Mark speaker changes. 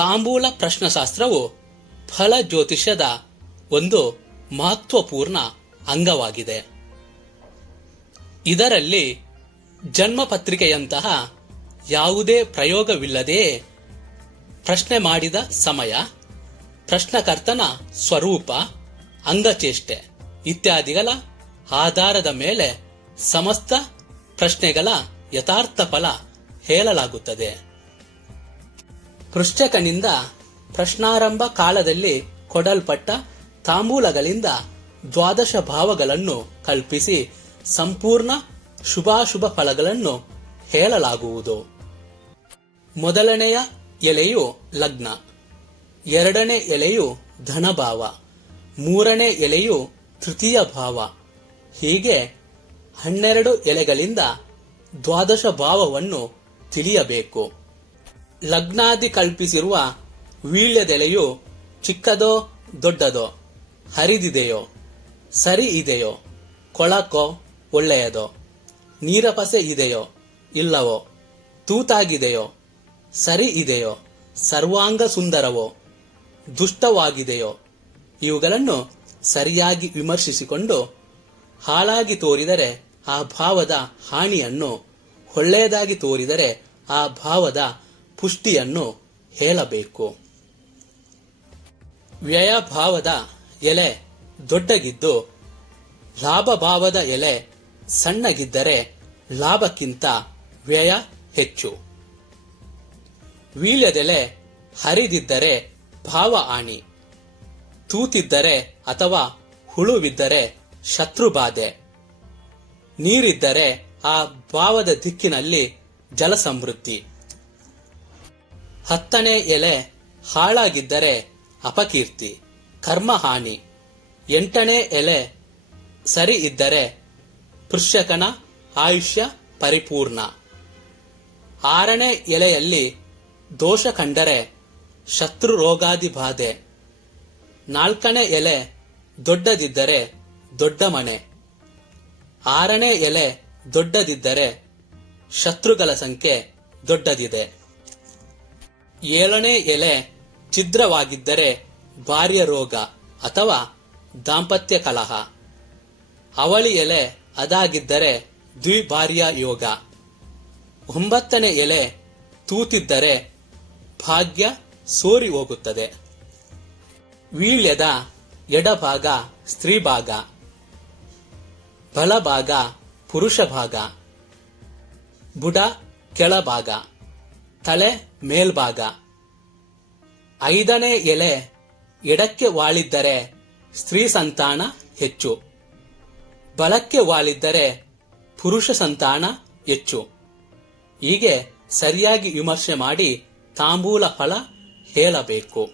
Speaker 1: ತಾಂಬೂಲ ಪ್ರಶ್ನಶಾಸ್ತ್ರವು ಫಲ ಜ್ಯೋತಿಷ್ಯದ ಒಂದು ಮಹತ್ವಪೂರ್ಣ ಅಂಗವಾಗಿದೆ. ಇದರಲ್ಲಿ ಜನ್ಮ ಪತ್ರಿಕೆಯಂತಹ ಯಾವುದೇ ಪ್ರಯೋಗವಿಲ್ಲದೆಯೇ ಪ್ರಶ್ನೆ ಮಾಡಿದ ಸಮಯ, ಪ್ರಶ್ನಕರ್ತನ ಸ್ವರೂಪ, ಅಂಗಚೇಷ್ಟೆ ಇತ್ಯಾದಿಗಳ ಆಧಾರದ ಮೇಲೆ ಸಮಸ್ತ ಪ್ರಶ್ನೆಗಳ ಯಥಾರ್ಥ ಫಲ ಹೇಳಲಾಗುತ್ತದೆ. ಪೃಷ್ಠಕನಿಂದ ಪ್ರಶ್ನಾರಂಭ ಕಾಲದಲ್ಲಿ ಕೊಡಲ್ಪಟ್ಟ ತಾಂಬೂಲಗಳಿಂದ ದ್ವಾದಶ ಭಾವಗಳನ್ನು ಕಲ್ಪಿಸಿ ಸಂಪೂರ್ಣ ಶುಭಾಶುಭ ಫಲಗಳನ್ನು ಹೇಳಲಾಗುವುದು. ಮೊದಲನೆಯ ಎಲೆಯು ಲಗ್ನ. ಎರಡನೇ ಎಲೆಯು ಧನಭಾವ. ಮೂರನೇ ಎಲೆಯು ತೃತೀಯ ಭಾವ. ಹೀಗೆ ಹನ್ನೆರಡು ಎಲೆಗಳಿಂದ ದ್ವಾದಶ ಭಾವವನ್ನು ತಿಳಿಯಬೇಕು. ಲಗ್ನಾದಿ ಕಲ್ಪಿಸಿರುವ ವೀಳ್ಯದೆಲೆಯು ಚಿಕ್ಕದೋ ದೊಡ್ಡದೋ, ಹರಿದಿದೆಯೋ, ಸರಿ ಇದೆಯೋ, ಕೊಳಕೋ ಒಳ್ಳೆಯದೋ, ನೀರಪಸೆ ಇದೆಯೋ, ಇಲ್ಲವೋ, ತೂತಾಗಿದೆಯೋ, ಸರಿ ಇದೆಯೋ, ಸರ್ವಾಂಗ ಸುಂದರವೋ, ದುಷ್ಟವಾಗಿದೆಯೋ, ಇವುಗಳನ್ನು ಸರಿಯಾಗಿ ವಿಮರ್ಶಿಸಿಕೊಂಡು ಹಾಳಾಗಿ ತೋರಿದರೆ ಆ ಭಾವದ ಹಾನಿಯನ್ನು, ಒಳ್ಳೆಯದಾಗಿ ತೋರಿದರೆ ಆ ಭಾವದ ಪುಷ್ಟಿಯನ್ನು ಹೇಳಬೇಕು. ವ್ಯಯಭಾವದ ಎಲೆ ದೊಡ್ಡಗಿದ್ದು ಲಾಭ ಭಾವದ ಎಲೆ ಸಣ್ಣಗಿದ್ದರೆ ಲಾಭಕ್ಕಿಂತ ವ್ಯಯ ಹೆಚ್ಚು. ವೀಳ್ಯದೆಲೆ ಹರಿದಿದ್ದರೆ ಭಾವ ಹಾನಿ ತೂತಿದ್ದರೆ ಅಥವಾ ಹುಳುವಿದ್ದರೆ ಶತ್ರುಬಾಧೆ. ನೀರಿದ್ದರೆ ಆ ಭಾವದ ದಿಕ್ಕಿನಲ್ಲಿ ಜಲ ಸಮೃದ್ಧಿ ಹತ್ತನೇ ಎಲೆ ಹಾಳಾಗಿದ್ದರೆ ಅಪಕೀರ್ತಿ ಕರ್ಮ ಹಾನಿ ಎಂಟನೇ ಎಲೆ ಸರಿ ಇದ್ದರೆ ಪೃಷ್ಯಕನ ಆಯುಷ್ಯ ಪರಿಪೂರ್ಣ. ಆರನೇ ಎಲೆಯಲ್ಲಿ ದೋಷ ಕಂಡರೆ ಶತ್ರು ರೋಗಾದಿ ಬಾಧೆ. ನಾಲ್ಕನೇ ಎಲೆ ದೊಡ್ಡದಿದ್ದರೆ ದೊಡ್ಡ ಮನೆ. ಆರನೇ ಎಲೆ ದೊಡ್ಡದಿದ್ದರೆ ಶತ್ರುಗಳ ಸಂಖ್ಯೆ ದೊಡ್ಡದಿದೆ. ಏಳನೇ ಎಲೆ ಛಿದ್ರವಾಗಿದ್ದರೆ ಭಾರ್ಯ ರೋಗ ಅಥವಾ ದಾಂಪತ್ಯ ಕಲಹ. ಅವಳಿ ಎಲೆ ಅದಾಗಿದ್ದರೆ ದ್ವಿಭಾರ್ಯ ಯೋಗ. ಒಂಬತ್ತನೇ ಎಲೆ ತೂತಿದ್ದರೆ ಭಾಗ್ಯ ಸೋರಿ ಹೋಗುತ್ತದೆ. ವೀಳ್ಯದ ಎಡಭಾಗ ಸ್ತ್ರೀಭಾಗ, ಬಲಭಾಗ ಪುರುಷ ಭಾಗ ಬುಡ ಕೆಳಭಾಗ. ತಲೆ ಮೇಲ್ಭಾಗ. ಐದನೇ ಎಲೆ ಎಡಕ್ಕೆ ವಾಳಿದ್ದರೆ ಸ್ತ್ರೀ ಸಂತಾನ ಹೆಚ್ಚು. ಬಲಕ್ಕೆ ವಾಲಿದ್ದರೆ ಪುರುಷ ಸಂತಾನ ಹೆಚ್ಚು. ಹೀಗೆ ಸರಿಯಾಗಿ ವಿಮರ್ಶೆ ಮಾಡಿ ತಾಂಬೂಲ ಫಲ ಹೇಳಬೇಕು.